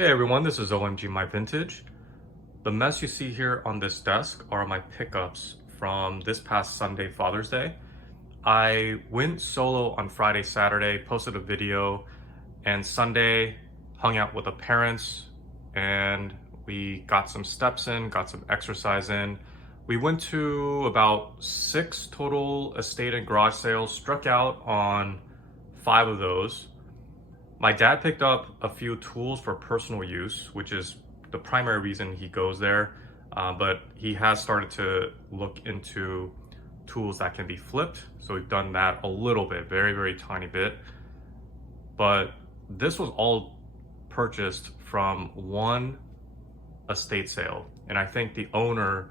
Hey everyone, this is OMG My Vintage. The mess you see here on this desk are my pickups from this past Sunday, Father's Day. I went solo on Friday, Saturday, posted a video, and Sunday hung out with the parents and we got some steps in, got some exercise in. We went to about 6 total estate and garage sales, struck out on 5 of those. My dad picked up a few tools for personal use, which is the primary reason he goes there. But he has started to look into tools that can be flipped. So we've done that a little bit, very, very tiny bit. But this was all purchased from one estate sale. And I think the owner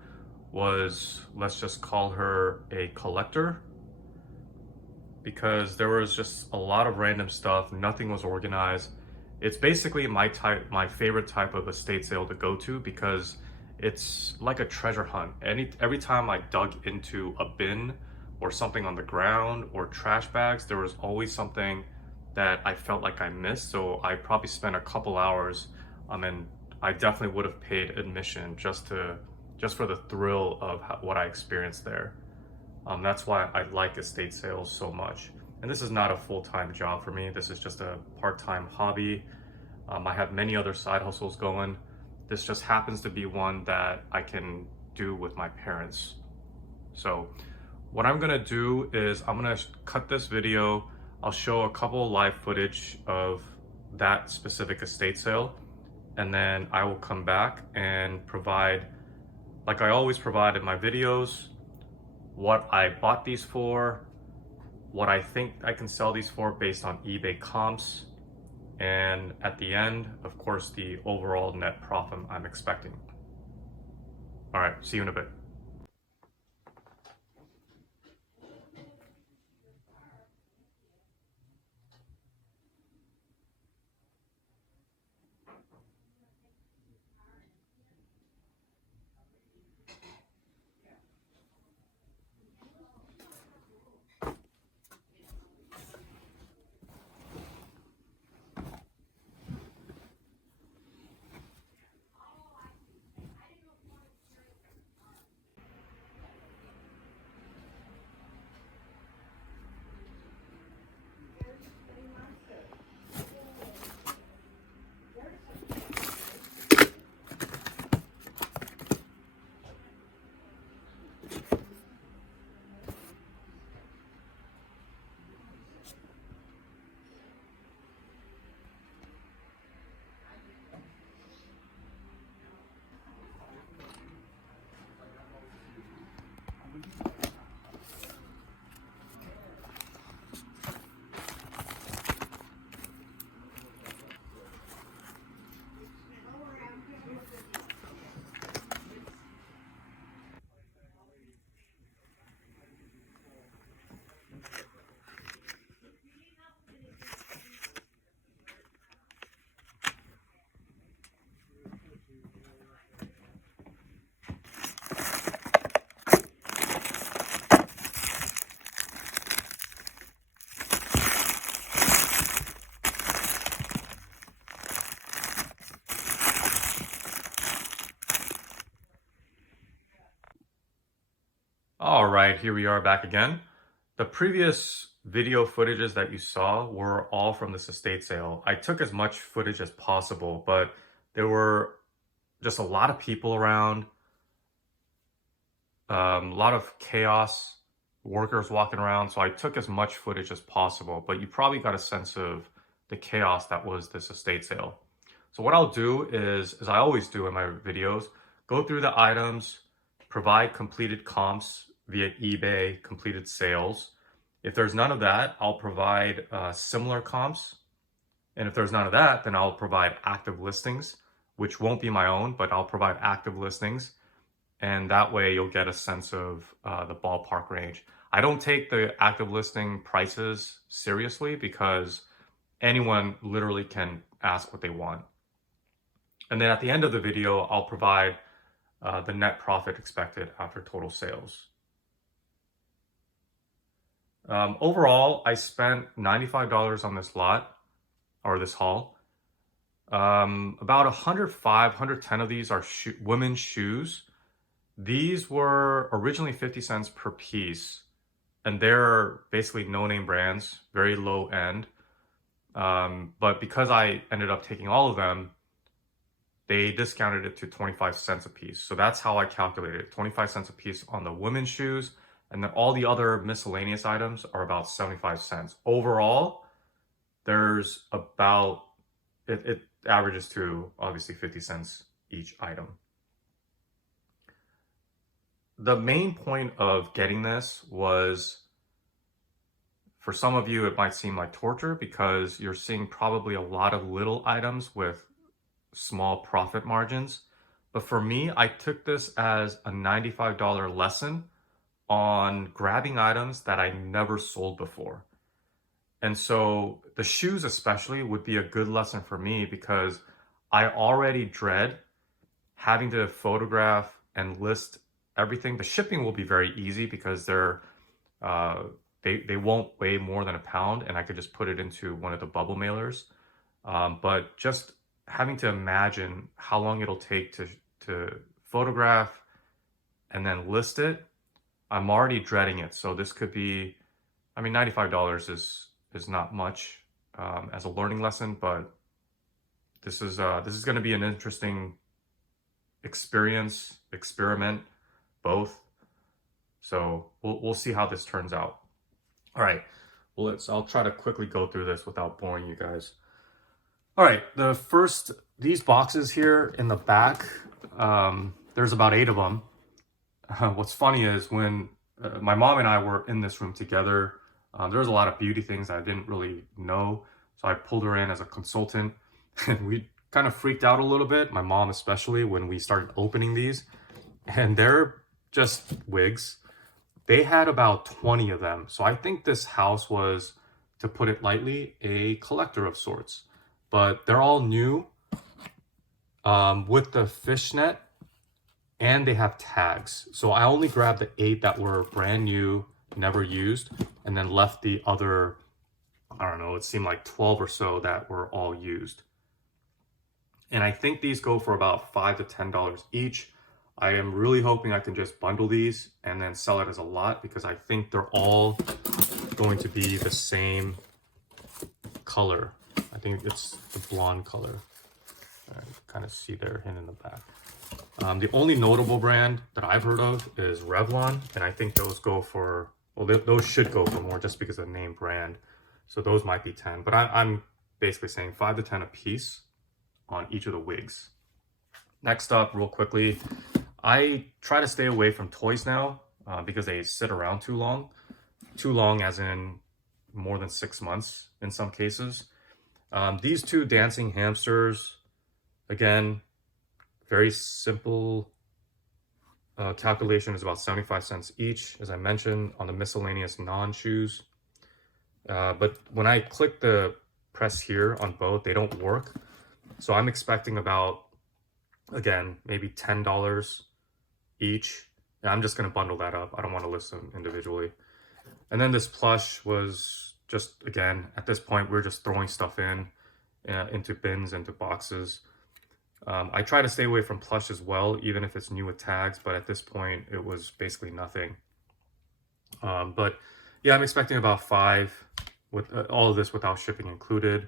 was, let's just call her a collector, because there was just a lot of random stuff. Nothing was organized. It's basically my favorite type of estate sale to go to, because it's like a treasure hunt. Every time I dug into a bin or something on the ground or trash bags, there was always something that I felt like I missed. So I probably spent a couple hours, and I definitely would have paid admission just for the thrill of what I experienced there. That's why I like estate sales so much. And this is not a full-time job for me. This is just a part-time hobby. I have many other side hustles going. This just happens to be one that I can do with my parents. So what I'm gonna do is I'm gonna cut this video. I'll show a couple live footage of that specific estate sale, and then I will come back and provide, like I always provide in my videos, what I bought these for, what I think I can sell these for based on eBay comps, and at the end, of course, the overall net profit I'm expecting. All right, see you in a bit. All right, here we are back again. The previous video footages that you saw were all from this estate sale. I took as much footage as possible, but there were just a lot of people around, a lot of chaos, workers walking around. So I took as much footage as possible, but you probably got a sense of the chaos that was this estate sale. So what I'll do is, as I always do in my videos, go through the items, provide completed comps via eBay, completed sales. If there's none of that, I'll provide similar comps. And if there's none of that, then I'll provide active listings, which won't be my own, but I'll provide active listings. And that way you'll get a sense of the ballpark range. I don't take the active listing prices seriously, because anyone literally can ask what they want. And then at the end of the video, I'll provide the net profit expected after total sales. Overall, I spent $95 on this lot, or this haul. About 105, 110 of these are women's shoes. These were originally 50 cents per piece, and they're basically no-name brands, very low end. But because I ended up taking all of them, they discounted it to 25 cents a piece. So that's how I calculated it, 25 cents a piece on the women's shoes, and then all the other miscellaneous items are about 75 cents. Overall, there's about, it averages to obviously 50 cents each item. The main point of getting this was, for some of you, it might seem like torture because you're seeing probably a lot of little items with small profit margins. But for me, I took this as a $95 lesson on grabbing items that I never sold before. And so the shoes especially would be a good lesson for me because I already dread having to photograph and list everything. The shipping will be very easy because they won't weigh more than a pound, and I could just put it into one of the bubble mailers. But just having to imagine how long it'll take to photograph and then list it, I'm already dreading it. So this could be, I mean, $95 is not much as a learning lesson, but this is going to be an interesting experiment, both. So we'll see how this turns out. All right, well, I'll try to quickly go through this without boring you guys. All right, these boxes here in the back, there's about 8 of them. What's funny is when my mom and I were in this room together, there was a lot of beauty things I didn't really know. So I pulled her in as a consultant and we kind of freaked out a little bit, my mom especially, when we started opening these. And they're just wigs. They had about 20 of them. So I think this house was, to put it lightly, a collector of sorts. But they're all new with the fishnet, and they have tags. So I only grabbed the 8 that were brand new, never used, and then left the other, I don't know, it seemed like 12 or so that were all used. And I think these go for about $5 to $10 each. I am really hoping I can just bundle these and then sell it as a lot because I think they're all going to be the same color. I think it's the blonde color. You kind of see there hidden in the back. The only notable brand that I've heard of is Revlon, and I think those go for, well, those should go for more just because of the name brand. So those might be 10, but I'm basically saying 5 to 10 a piece on each of the wigs. Next up, real quickly, I try to stay away from toys now because they sit around too long. Too long as in more than 6 months in some cases. These 2 dancing hamsters, again, very simple calculation, is about 75 cents each, as I mentioned, on the miscellaneous non-shoes. But when I click the press here on both, they don't work. So I'm expecting about, again, maybe $10 each. And I'm just going to bundle that up. I don't want to list them individually. And then this plush was just, again, at this point, we're just throwing stuff into bins, into boxes. I try to stay away from plush as well, even if it's new with tags, but at this point, it was basically nothing. But yeah, I'm expecting about 5 with all of this without shipping included.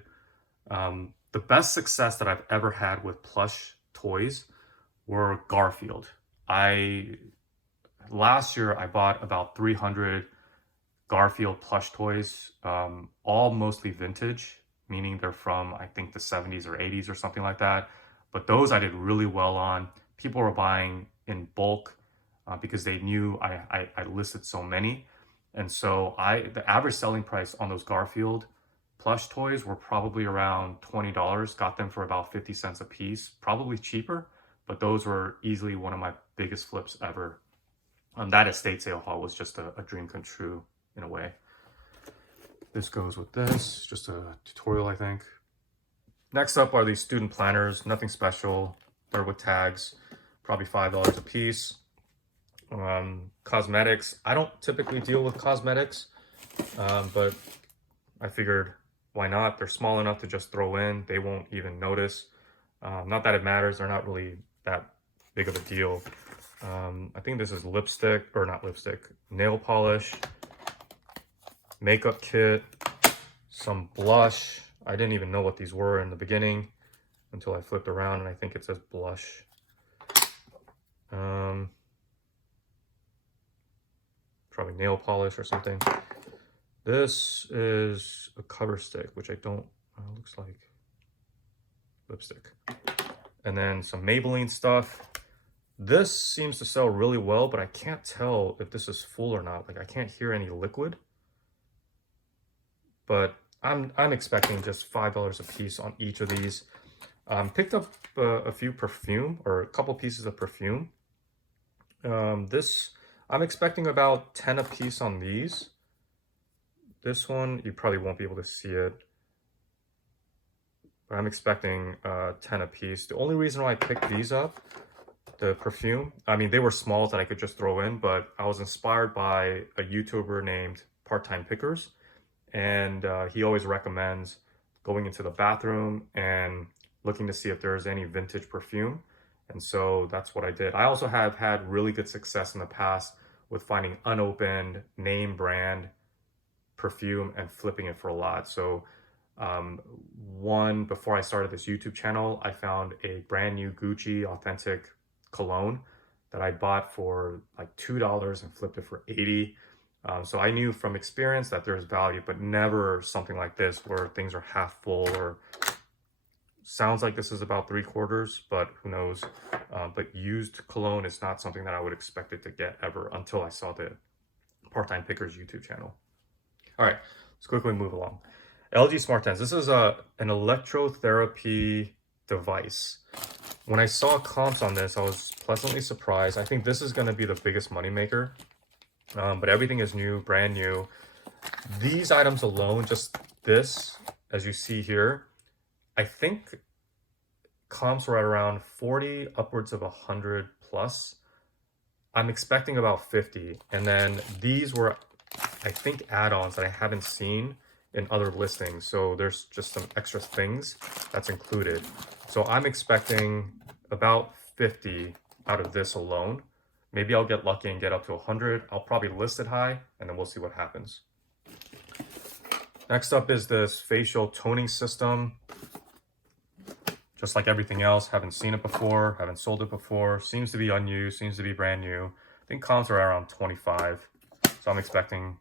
The best success that I've ever had with plush toys were Garfield. Last year I bought about 300 Garfield plush toys, all mostly vintage, meaning they're from, I think, the 70s or 80s or something like that. But those I did really well on. People were buying in bulk because they knew I listed so many. And so the average selling price on those Garfield plush toys were probably around $20. Got them for about 50 cents a piece, probably cheaper, but those were easily one of my biggest flips ever. That estate sale haul was just a dream come true in a way. This goes with this, just a tutorial, I think. Next up are these student planners, nothing special. They're with tags, probably $5 a piece. Cosmetics, I don't typically deal with cosmetics, but I figured why not? They're small enough to just throw in. They won't even notice. Not that it matters. They're not really that big of a deal. I think this is lipstick, or not lipstick, nail polish, makeup kit, some blush. I didn't even know what these were in the beginning until I flipped around, and I think it says blush. Probably nail polish or something. This is a cover stick, which I don't, looks like lipstick. And then some Maybelline stuff. This seems to sell really well, but I can't tell if this is full or not. Like, I can't hear any liquid. But I'm expecting just $5 a piece on each of these. Picked up a few perfume, or a couple pieces of perfume. This, I'm expecting about 10 a piece on these. This one, you probably won't be able to see it, but I'm expecting 10 a piece. The only reason why I picked these up, the perfume, I mean, they were small that I could just throw in, but I was inspired by a YouTuber named Part-Time Pickers, and he always recommends going into the bathroom and looking to see if there's any vintage perfume. And so that's what I did. I also have had really good success in the past with finding unopened name brand perfume and flipping it for a lot. So before I started this YouTube channel, I found a brand new Gucci authentic cologne that I bought for like $2 and flipped it for 80. So I knew from experience that there's value, but never something like this where things are half full, or sounds like this is about 3/4, but who knows. But used cologne is not something that I would expect it to get ever until I saw the Part-Time Pickers YouTube channel. All right, let's quickly move along. LG Smart Tens. This is an electrotherapy device. When I saw comps on this, I was pleasantly surprised. I think this is going to be the biggest moneymaker, but everything is new, brand new. These items alone, just this, as you see here, I think comps were at around 40, upwards of 100 plus. I'm expecting about 50, and then these were, I think, add-ons that I haven't seen in other listings. So there's just some extra things that's included. So I'm expecting about 50 out of this alone. Maybe I'll get lucky and get up to 100. I'll probably list it high, and then we'll see what happens. Next up is this facial toning system. Just like everything else, haven't seen it before, haven't sold it before. Seems to be unused, seems to be brand new. I think comps are around 25. So I'm expecting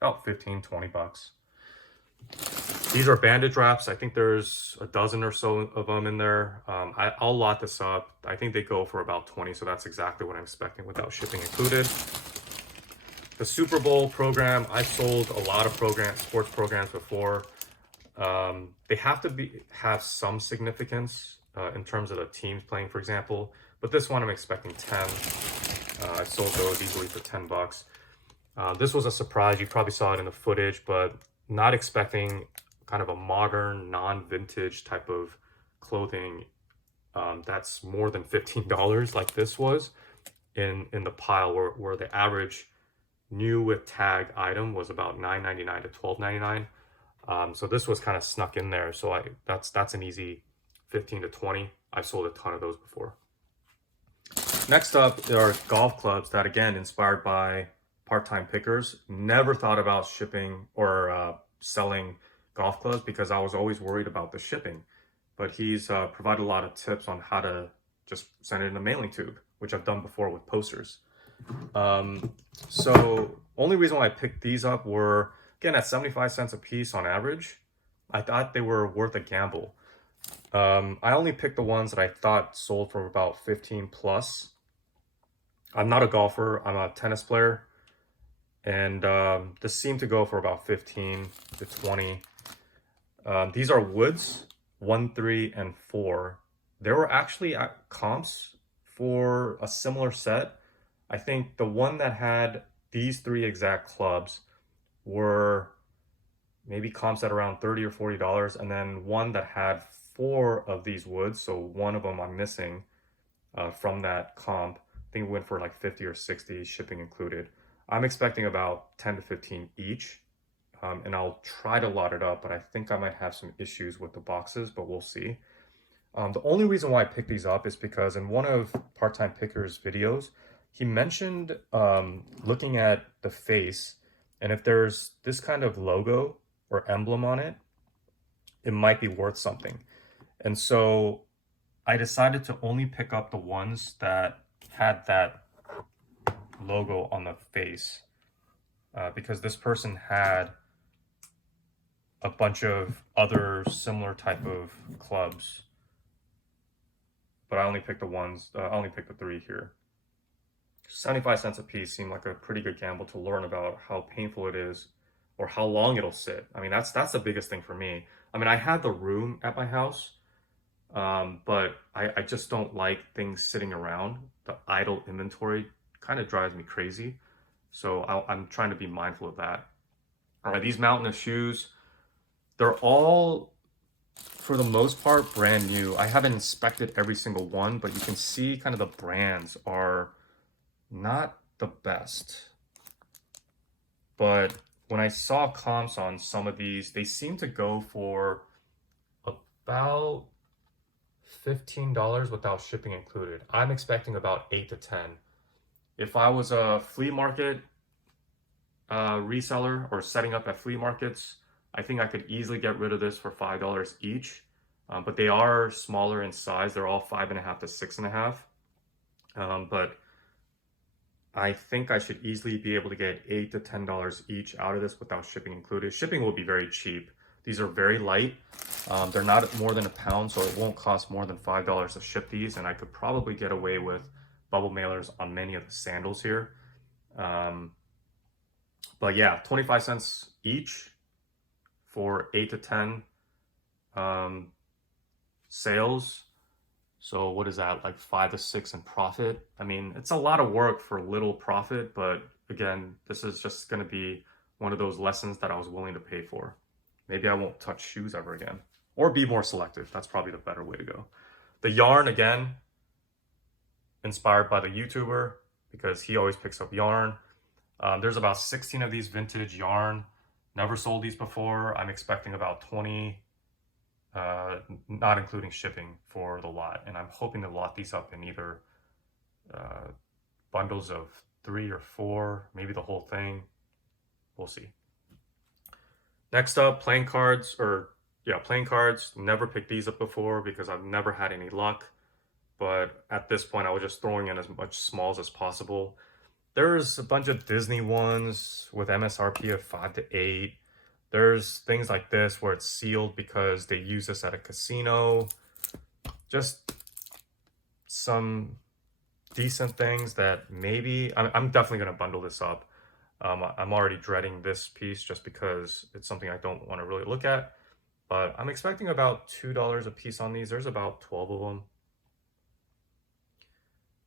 about 15, 20 bucks. These are bandage wraps. I think there's a dozen or so of them in there. I'll lot this up. I think they go for about 20, so that's exactly what I'm expecting without shipping included. The Super Bowl program, I've sold a lot of sports programs before. They have to have some significance in terms of the teams playing, for example. But this one I'm expecting 10. I've sold those easily for 10 bucks. This was a surprise. You probably saw it in the footage, but not expecting kind of a modern, non-vintage type of clothing that's more than $15 like this was in the pile, where the average new with tag item was about $9.99 to $12.99. So this was kind of snuck in there. So that's an easy 15 to 20. I've sold a ton of those before. Next up, there are golf clubs that, again, inspired by Part-Time Pickers. Never thought about shipping or selling golf clubs because I was always worried about the shipping. But he's provided a lot of tips on how to just send it in a mailing tube, which I've done before with posters. So only reason why I picked these up were, again, at 75 cents a piece on average. I thought they were worth a gamble. I only picked the ones that I thought sold for about 15 plus. I'm not a golfer, I'm a tennis player. And this seemed to go for about 15 to 20. These are woods, 1, 3, and 4. There were actually comps for a similar set. I think the one that had these 3 exact clubs were maybe comps at around $30 or $40, and then one that had 4 of these woods, so one of them I'm missing from that comp, I think it went for like 50 or 60, shipping included. I'm expecting about 10 to 15 each, and I'll try to lot it up, but I think I might have some issues with the boxes, but we'll see. The only reason why I picked these up is because in one of Part-Time Picker's videos, he mentioned looking at the face, and if there's this kind of logo or emblem on it, it might be worth something. And so I decided to only pick up the ones that had that logo on the face because this person had a bunch of other similar type of clubs, but I only picked the ones, I only picked the three here. 75 cents a piece seemed like a pretty good gamble to learn about how painful it is or how long it'll sit. I mean, that's the biggest thing for me. I mean, I have the room at my house, but I just don't like things sitting around. The idle inventory kind of drives me crazy. So I'm trying to be mindful of that. All right, these Mountainous shoes, they're all, for the most part, brand new. I haven't inspected every single one, but you can see kind of the brands are not the best. But when I saw comps on some of these, they seem to go for about $15 without shipping included. I'm expecting about 8 to 10. If I was a flea market reseller or setting up at flea markets, I think I could easily get rid of this for $5 each. But they are smaller in size. They're all 5.5 to 6.5. But I think I should easily be able to get $8 to $10 each out of this without shipping included. Shipping will be very cheap. These are very light. They're not more than a pound, so it won't cost more than $5 to ship these, and I could probably get away with bubble mailers on many of the sandals here. But yeah, 25 cents each for 8 to 10 sales. So what is that, like 5 to 6 in profit? I mean, it's a lot of work for little profit, but again, this is just going to be one of those lessons that I was willing to pay for. Maybe I won't touch shoes ever again, or be more selective. That's probably the better way to go. The yarn, again, inspired by the YouTuber because he always picks up yarn. There's about 16 of these vintage yarn. Never sold these before. I'm expecting about 20, not including shipping, for the lot. And I'm hoping to lot these up in either bundles of 3 or 4, maybe the whole thing. We'll see. Next up, playing cards, playing cards. Never picked these up before because I've never had any luck. But at this point, I was just throwing in as much smalls as possible. There's a bunch of Disney ones with MSRP of 5 to 8. There's things like this where it's sealed because they use this at a casino. Just some decent things that maybe, I'm definitely going to bundle this up. I'm already dreading this piece just because it's something I don't want to really look at. But I'm expecting about $2 a piece on these. There's about 12 of them.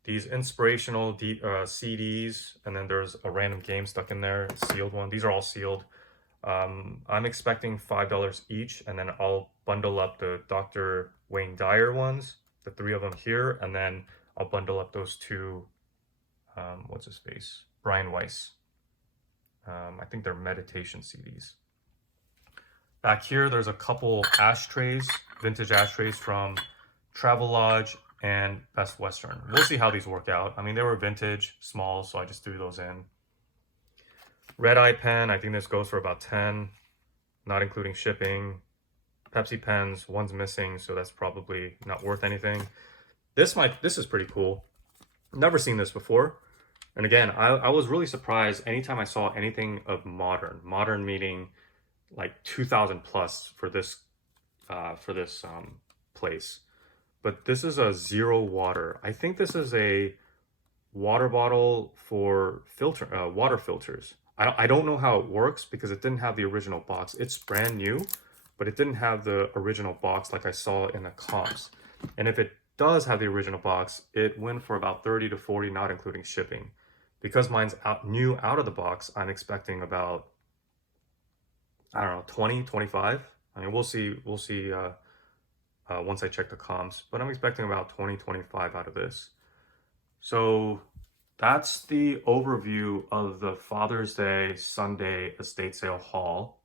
These inspirational CDs, and then there's a random game stuck in there, sealed one. These are all sealed. I'm expecting $5 each, and then I'll bundle up the Dr. Wayne Dyer ones, the 3 of them here, and then I'll bundle up those 2, what's his face? Brian Weiss. I think they're meditation CDs. Back here, there's a couple ashtrays, vintage ashtrays from Travelodge and Best Western. We'll see how these work out. I mean, they were vintage, small, so I just threw those in. Red Eye pen, I think this goes for about 10, not including shipping. Pepsi pens, one's missing, so that's probably not worth anything. This is pretty cool. Never seen this before. And again, I was really surprised anytime I saw anything of modern meaning like 2000 plus for this place. But this is a zero water. I think this is a water bottle for water filters. I don't know how it works because it didn't have the original box. It's brand new, but it didn't have the original box like I saw in the comps. And if it does have the original box, it went for about 30 to 40, not including shipping. Because mine's new out of the box, I'm expecting about, I don't know, 20, 25. I mean, we'll see once I check the comps, but I'm expecting about 20, 25 out of this. So that's the overview of the Father's Day Sunday estate sale haul.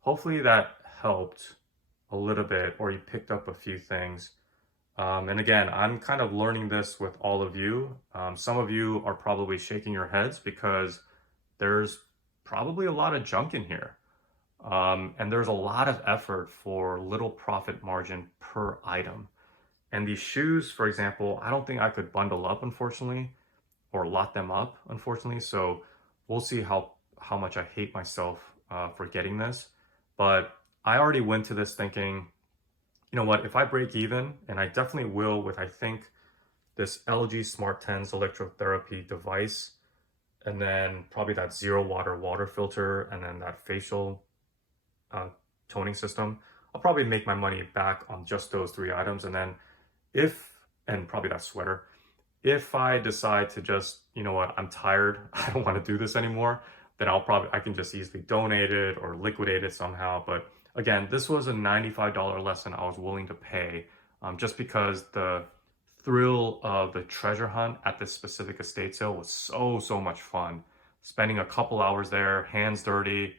hopefully that helped a little bit, or you picked up a few things. And again, I'm kind of learning this with all of you. Some of you are probably shaking your heads because there's probably a lot of junk in here. And there's a lot of effort for little profit margin per item. And these shoes, for example, I don't think I could bundle up, unfortunately, or lot them up, unfortunately. So we'll see how much I hate myself for getting this. But I already went to this thinking, you know what, if I break even, and I definitely will with, I think, this LG Smart Tens electrotherapy device, and then probably that zero water filter, and then that facial uh, toning system, I'll probably make my money back on just those three items. And then if, and probably that sweater, if I decide to just, you know what, I'm tired, I don't want to do this anymore, then I can just easily donate it or liquidate it somehow. But again, this was a $95 lesson I was willing to pay, just because the thrill of the treasure hunt at this specific estate sale was so much fun. Spending a couple hours there, hands dirty,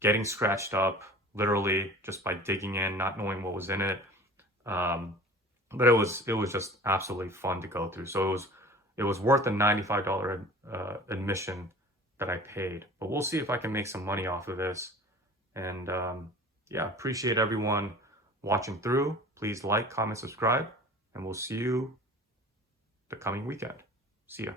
getting scratched up, literally just by digging in, not knowing what was in it. Um, but it was just absolutely fun to go through. So it was worth the $95 admission that I paid. But we'll see if I can make some money off of this. And yeah, appreciate everyone watching through. Please like, comment, subscribe, and we'll see you the coming weekend. See ya.